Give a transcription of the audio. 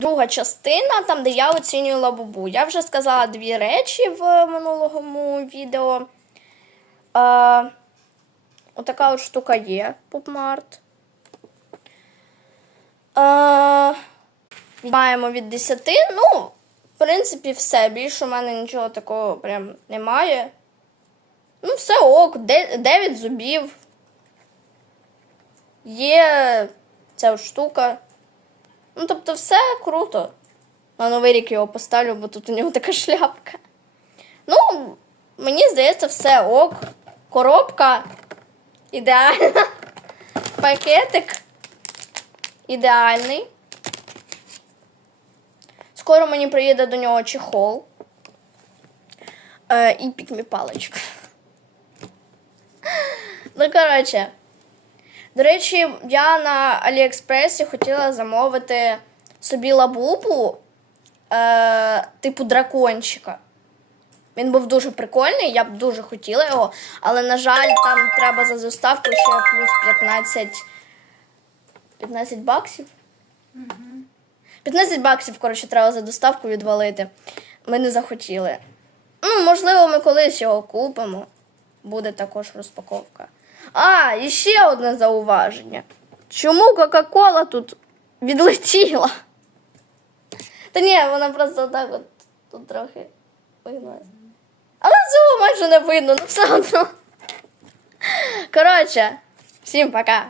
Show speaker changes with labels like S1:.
S1: друга частина, там, де я оцінюю лабубу. Я вже сказала дві речі в минулому відео. Е, отака от штука є PopMart. Е, маємо від 10. Ну, в принципі, все. Більше у мене нічого такого прям немає. Ну, все ок, 9 зубів. Є ця штука. Ну, тобто, все круто. На новий рік його поставлю, бо тут у нього така шляпка. Ну, мені здається, все ок. Коробка ідеальна. Пакетик ідеальний. Скоро мені приїде до нього чехол. Е, і пікмі паличка. Ну, коротше. До речі, я на Аліекспресі хотіла замовити собі лабубу е, типу дракончика. Він був дуже прикольний, я б дуже хотіла його, але, на жаль, там треба за доставку ще плюс 15, 15 баксів. 15 баксів, коротше, треба за доставку відвалити. Ми не захотіли. Ну, можливо, ми колись його купимо. Буде також розпаковка. А, і ще одне зауваження. Чому Кока-Кола тут відлетіла? Та ні, вона просто так от тут трохи вигнулася. Але цього майже не видно, ну все одно. Коротше, всім пока.